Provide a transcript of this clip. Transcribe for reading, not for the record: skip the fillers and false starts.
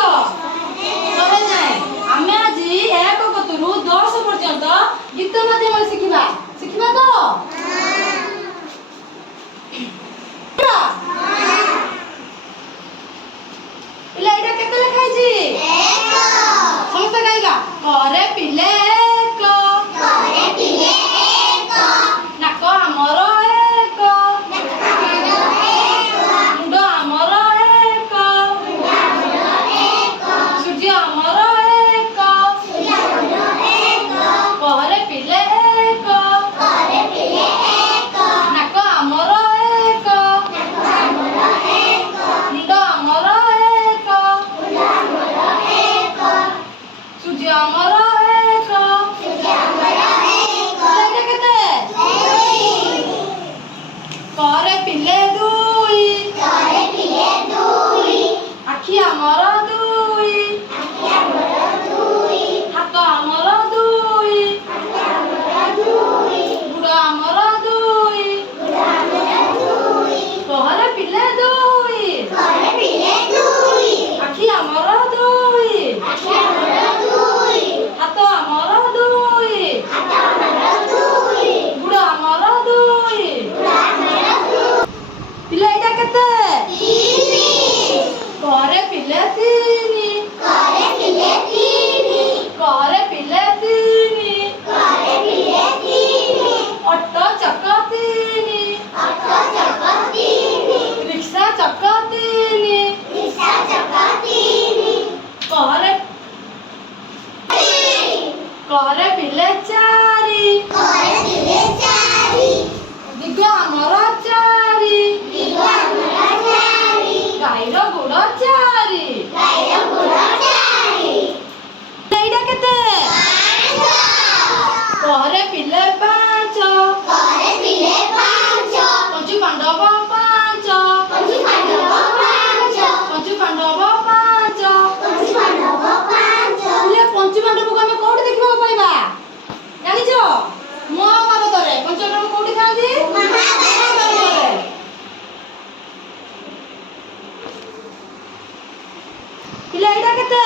ଶହେ ଯାଏ ଆମେ ଆଜି 1 କତୁରୁ 10 ପର୍ଯ୍ୟନ୍ତ ଗୀତ ମାଧ୍ୟମରେ ଶିଖିବା ତ ପିଲା ଏଇଟା କେତେ ଲେଖା ହେଇଛି ସମସ୍ତେ ଗାଇବା ଘରେ ପିଲେ ନାକ ଆମର ଏକ ମୁଣ୍ଡ ଆମର ଏକ ସୂର୍ଯ୍ୟ ଆମର ଏକ ଘରେ ପିଲେ ଏକ ନାକ ଆମର ଏକ ମୁଣ୍ଡ ଆମର ଏକ ସୂର୍ଯ୍ୟ ଆମର ଏକ କେତେ करे पिले दुई आखि आमर दुई हाथ आमर दुई गुड़ आमर दुई करे पिले दुई आखि आमर दुई हाथ आमर दुई गुड़ आमर दुई पिला एटा केते करे पिले तीनी ऑटो चक तीनी रिक्शा चक तीनी करे पिले चारी दिग आमर चारी गाईर गुड़ चारी एटा केते करे पिले 5 पंचु पांडव 5 पंचु पांडव 5 ले पंचु पांडव को हम कोठी देखिबा पाइबा जानि छ महाभारत रे पंचु पांडव कोठी थांती महाभारत रे पिला एटा केते